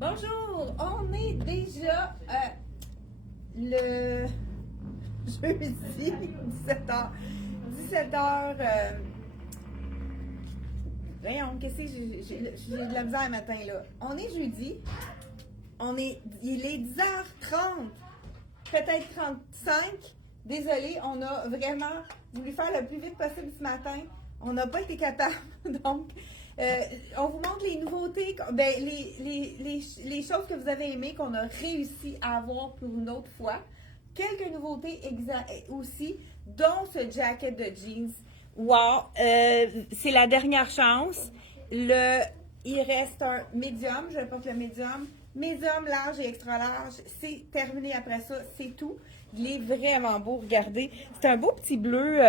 Bonjour, on est déjà le jeudi 17h. 17h. Voyons, qu'est-ce que j'ai de la misère le matin là. On est jeudi. Il est 10h30, peut-être 35. Désolée, on a vraiment voulu faire le plus vite possible ce matin. On n'a pas été capable, donc on vous montre les nouveautés, les choses que vous avez aimées, qu'on a réussi à avoir pour une autre fois. Quelques nouveautés aussi, dont ce jacket de jeans. Wow! C'est la dernière chance. Il reste un médium, je porte le médium. Médium, large et extra large, c'est terminé après ça, c'est tout. Il est vraiment beau, regardez. C'est un beau petit bleu.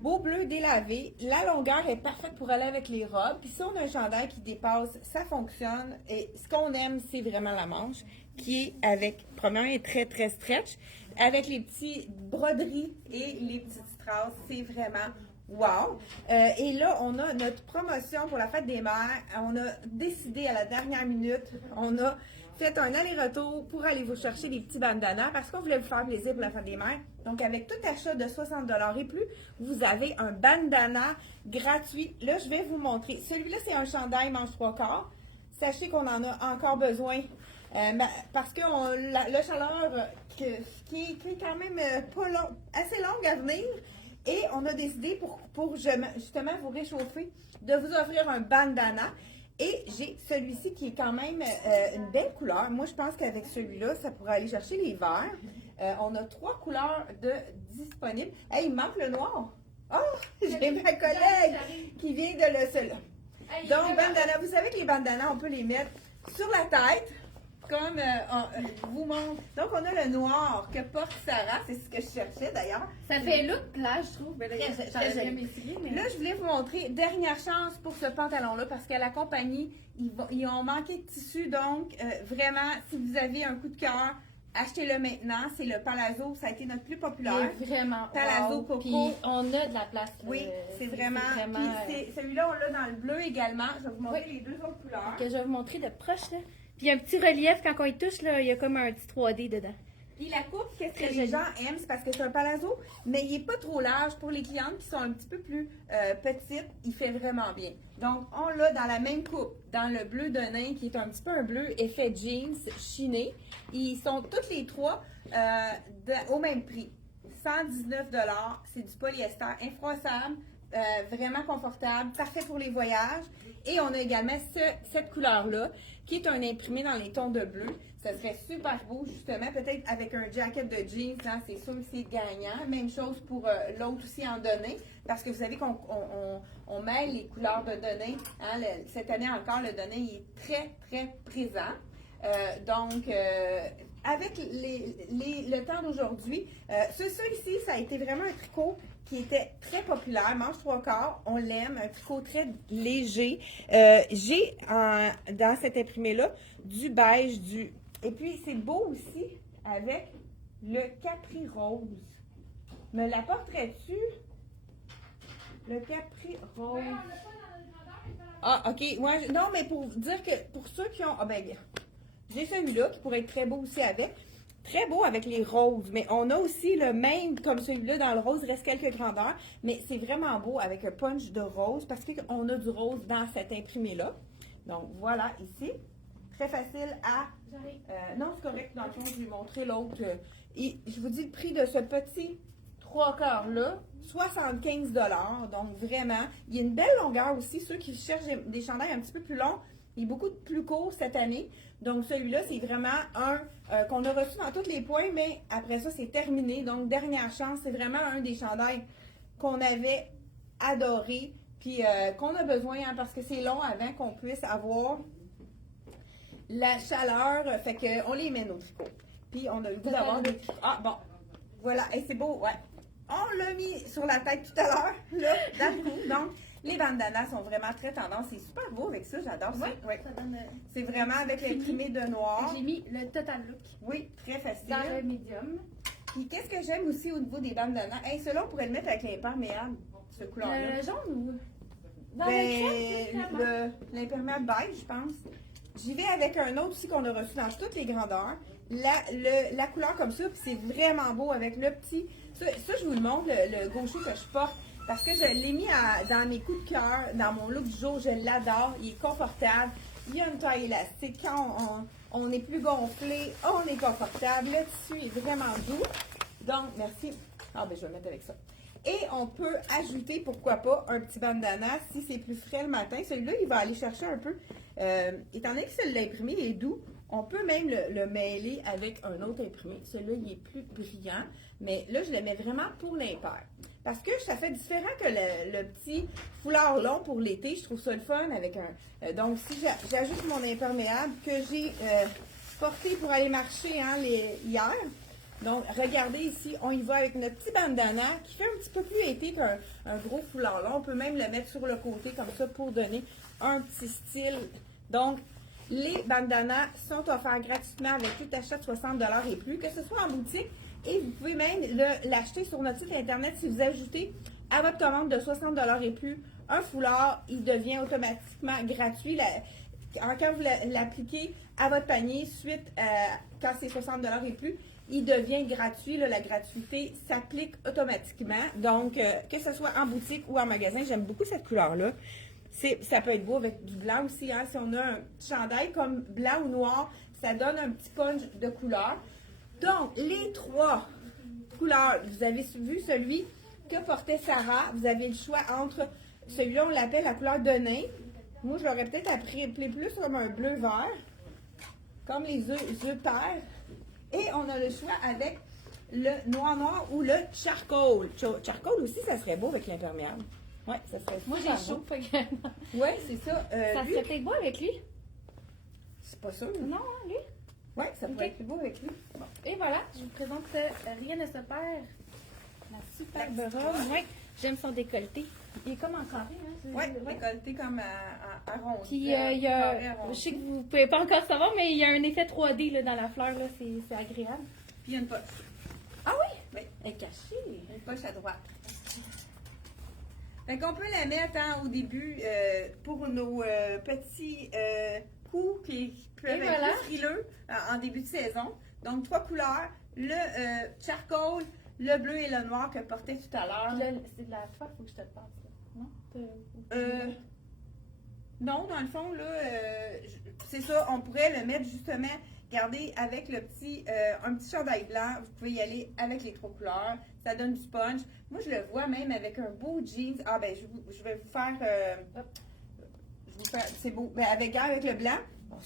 Beau bleu délavé. La longueur est parfaite pour aller avec les robes. Puis si on a un chandail qui dépasse, ça fonctionne. Et ce qu'on aime, c'est vraiment la manche, qui est avec, premièrement, est très, très stretch, avec les petits broderies et les petites strass. C'est vraiment wow! Et là, on a notre promotion pour la fête des mères. On a décidé à la dernière minute, on a fait un aller-retour pour aller vous chercher des petits bandanas parce qu'on voulait vous faire plaisir pour la fête des mères. Donc, avec tout achat de 60$ et plus, vous avez un bandana gratuit. Là, je vais vous montrer. Celui-là, c'est un chandail manche 3/4. Sachez qu'on en a encore besoin parce que la chaleur qui est quand même pas assez longue à venir. Et on a décidé pour justement vous réchauffer, de vous offrir un bandana. Et j'ai celui-ci qui est quand même une belle couleur. Moi, je pense qu'avec celui-là, ça pourrait aller chercher les verts. On a 3 couleurs disponibles. Hey, il manque le noir. Oh, j'ai ma collègue qui vient de le... Donc, bandana, vous savez que les bandanas, on peut les mettre sur la tête, comme on vous montre. Donc, on a le noir que porte Sarah. C'est ce que je cherchais, d'ailleurs. Ça fait look plage, je trouve. Là, je voulais vous montrer, dernière chance pour ce pantalon-là, parce qu'à la compagnie, ils ont manqué de tissu. Donc, vraiment, si vous avez un coup de cœur, achetez-le maintenant. C'est le Palazzo. Ça a été notre plus populaire. Il est vraiment Palazzo wow. Coco. Puis on a de la place. Oui, c'est vraiment. Puis celui-là, on l'a dans le bleu également. Je vais vous montrer les deux autres couleurs. Que je vais vous montrer de proche, là. Puis il y a un petit relief, quand on y touche, là, il y a comme un petit 3D dedans. Puis la coupe, qu'est-ce que les gens aiment, c'est parce que c'est un palazzo, mais il n'est pas trop large pour les clientes qui sont un petit peu plus petites. Il fait vraiment bien. Donc, on l'a dans la même coupe, dans le bleu de nain, qui est un petit peu un bleu effet jeans chiné. Ils sont toutes les trois au même prix. 119$. C'est du polyester infroissable, vraiment confortable, parfait pour les voyages. Et on a également cette couleur-là, qui est un imprimé dans les tons de bleu. Ça serait super beau, justement, peut-être avec un jacket de jeans, hein, c'est sûr que c'est gagnant. Même chose pour l'autre aussi en donné, parce que vous savez qu'on mêle les couleurs de donné. Hein, cette année encore, le donné il est très, très présent. Donc, avec le temps d'aujourd'hui, ça ici, ça a été vraiment un tricot qui était très populaire, manche 3/4, on l'aime, un tricot très léger. J'ai dans cet imprimé-là du beige, et puis c'est beau aussi avec le capri rose. Me l'apporterais-tu? Le capri rose. Ah, ok. Ouais, non, mais pour dire que pour ceux qui ont. Ah, ben, j'ai celui-là qui pourrait être très beau aussi avec. Très beau avec les roses. Mais on a aussi le même comme celui-là dans le rose. Il reste quelques grandeurs. Mais c'est vraiment beau avec un punch de rose parce qu'on a du rose dans cet imprimé-là. Donc voilà, ici. Très facile à. Non, c'est correct. Dans le fond, je vais montrer l'autre. Et je vous dis le prix de ce petit 3/4-là. 75$. Donc vraiment. Il y a une belle longueur aussi. Ceux qui cherchent des chandails un petit peu plus longs. Il est beaucoup plus court cette année. Donc, celui-là, c'est vraiment un qu'on a reçu dans tous les points, mais après ça, c'est terminé. Donc, dernière chance, c'est vraiment un des chandails qu'on avait adoré, puis qu'on a besoin, hein, parce que c'est long avant qu'on puisse avoir la chaleur. Fait qu'on les met nos tricots. Puis, on a le goût d'avoir des tricots. Ah, bon. Voilà. Et c'est beau, ouais. On l'a mis sur la tête tout à l'heure, là, dans le cou. Donc, les bandanas sont vraiment très tendance. C'est super beau avec ça, j'adore ça. Oui, ça donne, c'est vraiment avec l'imprimé de noir. J'ai mis le total look. Oui, très facile. Dans le medium. Puis qu'est-ce que j'aime aussi au niveau des bandanas? Hey, celui-là, on pourrait le mettre avec l'imperméable, ce couleur-là. Le jaune ou? Dans Ben, l'imperméable beige, je pense. J'y vais avec un autre aussi qu'on a reçu dans toutes les grandeurs. La couleur comme ça, puis c'est vraiment beau avec le petit. Ça, je vous le montre, le gaucher que je porte, parce que je l'ai mis dans mes coups de cœur, dans mon look du jour. Je l'adore. Il est confortable. Il y a une taille élastique. Quand on est plus gonflé, on est confortable. Le tissu est vraiment doux. Donc, merci. Ah, ben, je vais le mettre avec ça. Et on peut ajouter, pourquoi pas, un petit bandana si c'est plus frais le matin. Celui-là, il va aller chercher un peu. Étant donné que celui-là imprimé est doux, on peut même le mêler avec un autre imprimé. Celui-là, il est plus brillant. Mais là, je le mets vraiment pour l'impair. Parce que ça fait différent que le petit foulard long pour l'été. Je trouve ça le fun avec un... donc, si j'ajoute mon imperméable que j'ai porté pour aller marcher hier. Donc, regardez ici, on y va avec notre petit bandana qui fait un petit peu plus été qu'un gros foulard long. On peut même le mettre sur le côté comme ça pour donner un petit style. Donc, les bandanas sont offerts gratuitement avec tout achat de 60 $ et plus, que ce soit en boutique. Et vous pouvez même l'acheter sur notre site internet si vous ajoutez à votre commande de 60 $ et plus un foulard. Il devient automatiquement gratuit. Quand vous l'appliquez à votre panier, suite quand c'est 60 $ et plus, il devient gratuit. Là, la gratuité s'applique automatiquement. Donc, que ce soit en boutique ou en magasin, j'aime beaucoup cette couleur-là. Ça peut être beau avec du blanc aussi. Hein? Si on a un chandail comme blanc ou noir, ça donne un petit punch de couleur. Donc, les trois couleurs, vous avez vu celui que portait Sarah. Vous avez le choix entre, celui-là, on l'appelle la couleur de nain. Moi, je l'aurais peut-être appelé plus comme un bleu-vert, comme les œufs terre. Et on a le choix avec le noir ou le charcoal. Charcoal aussi, ça serait beau avec l'imperméable. Oui, ça serait Moi, j'ai chaud. Oui, c'est ça. Ça serait peut-être beau avec lui? C'est pas sûr. Non, hein, lui? Oui, ça pourrait être plus beau avec lui. Bon. Et voilà, je vous présente Rien ne se perd. La superbe robe. Ouais, j'aime son décolleté. Il est comme en carré, hein? Oui, décolleté comme arrondi. Puis, je sais que vous ne pouvez pas encore savoir, mais il y a un effet 3D là, dans la fleur, là, c'est agréable. Puis, il y a une poche. Ah oui? Oui. Elle est cachée. Une poche à droite. Fait qu'on peut la mettre au début pour nos petits coups qui peuvent être plus frileux en début de saison. Donc, trois couleurs. Le charcoal, le bleu et le noir que portait tout à l'heure. C'est de la fleur, il faut que je te le passe. Non? Non, dans le fond, là, c'est ça, on pourrait le mettre justement, regardez, avec le petit, un petit chandail blanc, vous pouvez y aller avec les trois couleurs, ça donne du punch. Moi, je le vois même avec un beau jeans. Ah, ben, je vais vous faire, c'est beau, ben, avec le blanc.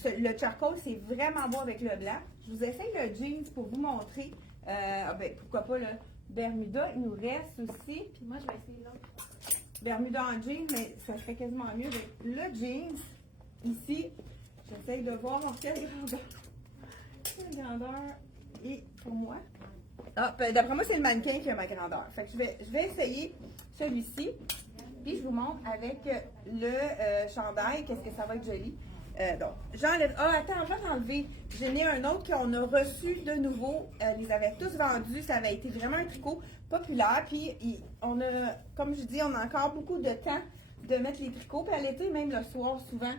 Le charcoal, c'est vraiment beau avec le blanc. Je vous essaye le jeans pour vous montrer, ben, pourquoi pas le Bermuda, il nous reste aussi. Puis moi, je vais essayer l'autre. Bermuda en jeans, mais ça serait quasiment mieux avec le jeans. Ici, j'essaye de voir quelle grandeur. Quelle grandeur est pour moi. Ah, ben, d'après moi, c'est le mannequin qui a ma grandeur. Fait que je vais essayer celui-ci. Puis je vous montre avec le chandail, qu'est-ce que ça va être joli. Donc, j'enlève. Ah, attends, je vais t'enlever. J'en ai un autre qu'on a reçu de nouveau. Les avait tous vendus. Ça avait été vraiment un tricot populaire. Puis, on a, comme je dis, on a encore beaucoup de temps de mettre les tricots. Puis à l'été, même le soir, souvent,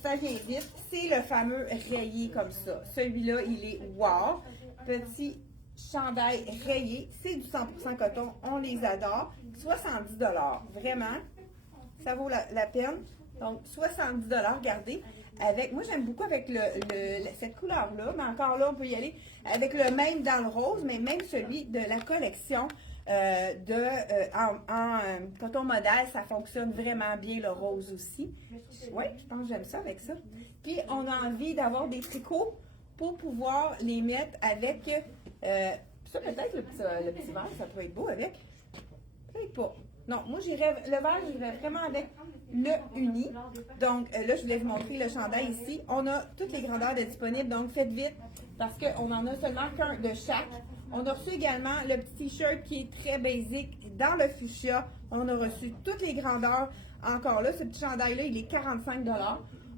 ça vient vite. C'est le fameux rayé comme ça. Celui-là, il est wow. Petit chandail rayé. C'est du 100% coton. On les adore. 70 $. Vraiment, ça vaut la peine. Donc, 70 $, regardez. Moi, j'aime beaucoup avec cette couleur-là, mais encore là, on peut y aller avec le même dans le rose, mais même celui de la collection en coton modèle, ça fonctionne vraiment bien, le rose aussi. Oui, je pense que j'aime ça avec ça. Puis, on a envie d'avoir des tricots pour pouvoir les mettre avec, ça peut-être le petit vert, ça peut être beau avec. Peut-être pas. Non, moi, le vert, j'irais vraiment avec le uni. Donc, là, je voulais vous montrer le chandail ici. On a toutes les grandeurs de disponibles, donc faites vite parce qu'on en a seulement qu'un de chaque. On a reçu également le petit t-shirt qui est très basique dans le fuchsia. On a reçu toutes les grandeurs. Encore là, ce petit chandail-là, il est 45 $.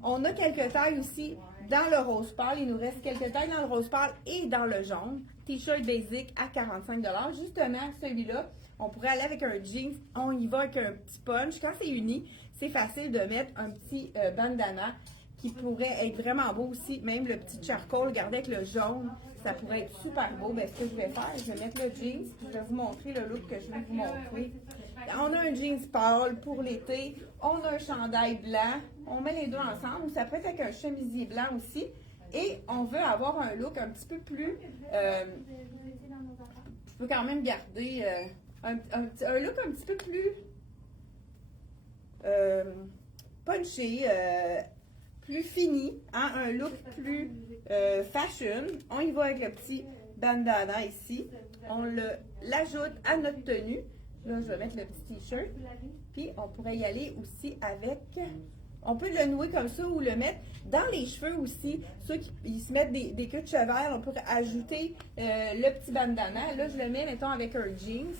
On a quelques tailles aussi dans le rose pâle. Il nous reste quelques tailles dans le rose pâle et dans le jaune. T-shirt basique à 45 $. Justement, celui-là, on pourrait aller avec un jeans. On y va avec un petit punch. Quand c'est uni, c'est facile de mettre un petit bandana. qui pourrait être vraiment beau aussi. Même le petit charcoal, regardez avec le jaune, ça pourrait être super beau. Ben, ce que je vais faire, je vais mettre le jeans, puis je vais vous montrer le look que je vais vous montrer. On a un jeans pâle pour l'été, on a un chandail blanc, on met les deux ensemble, ou ça peut être avec un chemisier blanc aussi. Et on veut avoir un look un petit peu plus... je peux quand même garder un look un petit peu plus punché, plus fini, hein, un look plus fashion. On y va avec le petit bandana ici. On l'ajoute à notre tenue. Là, je vais mettre le petit t-shirt. Puis, on pourrait y aller aussi avec... On peut le nouer comme ça ou le mettre dans les cheveux aussi. Ceux qui se mettent des queues de cheval, on peut ajouter le petit bandana. Là, je le mets, mettons, avec un jeans.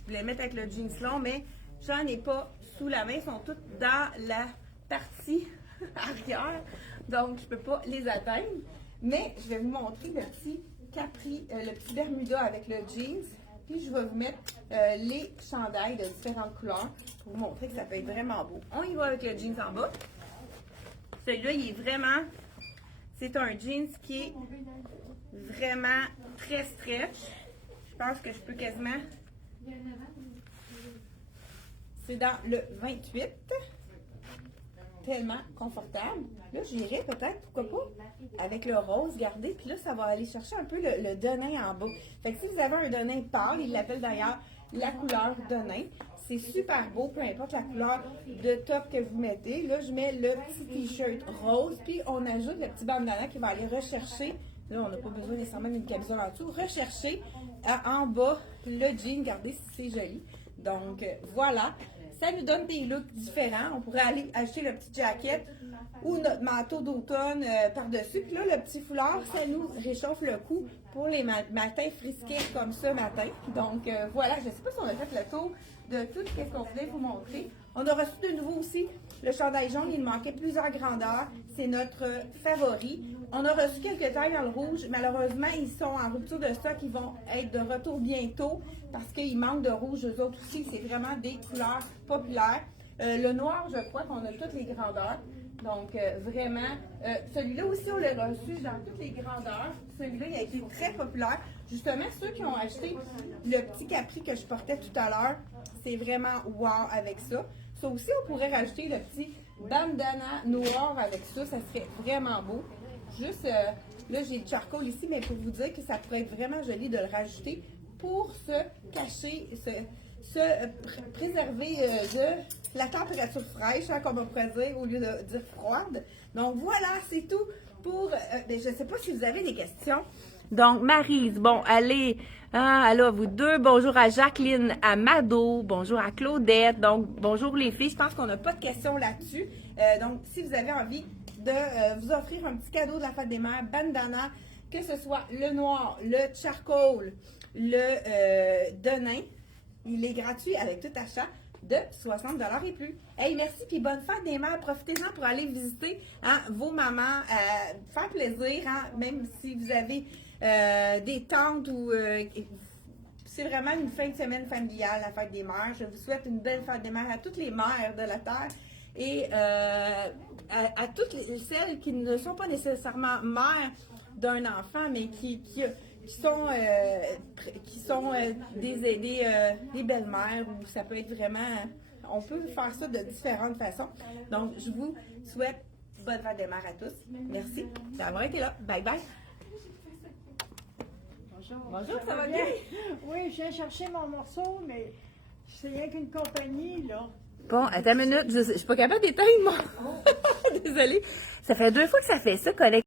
Je voulais mettre avec le jeans long, mais j'en ai pas sous la main. Ils sont toutes dans la partie arrière. Donc, je peux pas les atteindre. Mais je vais vous montrer le petit capri, le petit bermuda avec le jeans. Puis, je vais vous mettre les chandails de différentes couleurs pour vous montrer que ça peut être vraiment beau. On y va avec le jeans en bas. Celui-là, il est vraiment... C'est un jeans qui est vraiment très stretch. Je pense que je peux quasiment... C'est dans le 28. Tellement confortable. Là, j'irai peut-être, pourquoi pas, avec le rose, regardez. Puis là, ça va aller chercher un peu le denain en bas. Fait que si vous avez un denain pâle, il l'appelle d'ailleurs la couleur denain. C'est super beau, peu importe la couleur de top que vous mettez. Là, je mets le petit t-shirt rose. Puis on ajoute le petit bandana qui va aller rechercher. Là, on n'a pas besoin nécessairement d'une camisole en dessous. Rechercher en bas le jean. Regardez si c'est joli. Donc, voilà. Ça nous donne des looks différents. On pourrait aller acheter le petit jacket ou notre manteau d'automne par-dessus. Puis là, le petit foulard, ça nous réchauffe le cou pour les matins frisqués comme ce matin. Donc, voilà. Je ne sais pas si on a fait le tour de tout ce qu'on voulait vous montrer. On a reçu de nouveau aussi le chandail jaune. Il manquait plusieurs grandeurs. C'est notre favori. On a reçu quelques tailles dans le rouge. Malheureusement, ils sont en rupture de stock. Ils vont être de retour bientôt parce qu'il manque de rouge. Eux autres aussi, c'est vraiment des couleurs populaires. Le noir, je crois qu'on a toutes les grandeurs. Donc, vraiment, celui-là aussi, on l'a reçu dans toutes les grandeurs. Celui-là, il a été très populaire. Justement, ceux qui ont acheté le petit capri que je portais tout à l'heure, c'est vraiment wow avec ça. Ça aussi, on pourrait rajouter le petit bandana noir avec ça. Ça serait vraiment beau. Juste, là, j'ai le charcoal ici, mais pour vous dire que ça pourrait être vraiment joli de le rajouter pour se cacher, préserver de la température fraîche, hein, comme on pourrait dire, au lieu de dire froide. Donc voilà, c'est tout pour... je ne sais pas si vous avez des questions. Donc, Maryse, bon, allez, allô à vous deux. Bonjour à Jacqueline, à Mado, bonjour à Claudette. Donc, bonjour les filles. Je pense qu'on n'a pas de questions là-dessus. Donc, si vous avez envie de vous offrir un petit cadeau de la fête des mères, bandana, que ce soit le noir, le charcoal, le denain, il est gratuit avec tout achat de 60 $ et plus. Hey, merci, puis bonne fête des mères. Profitez-en pour aller visiter vos mamans, faire plaisir, même si vous avez des tantes ou... c'est vraiment une fin de semaine familiale, la fête des mères. Je vous souhaite une belle fête des mères à toutes les mères de la Terre et à toutes celles qui ne sont pas nécessairement mères d'un enfant, mais qui sont des belles-mères, ou ça peut être vraiment... On peut faire ça de différentes façons. Donc, je vous souhaite bonne fête des mères à tous. Merci d'avoir été là. Bye bye. Bonjour. Bonjour, ça va bien? Oui, je viens chercher mon morceau, mais c'est rien qu'une compagnie, là. Bon, attends une minute, je suis pas capable d'éteindre, moi. Désolée. Ça fait 2 fois que ça fait ça, collègue.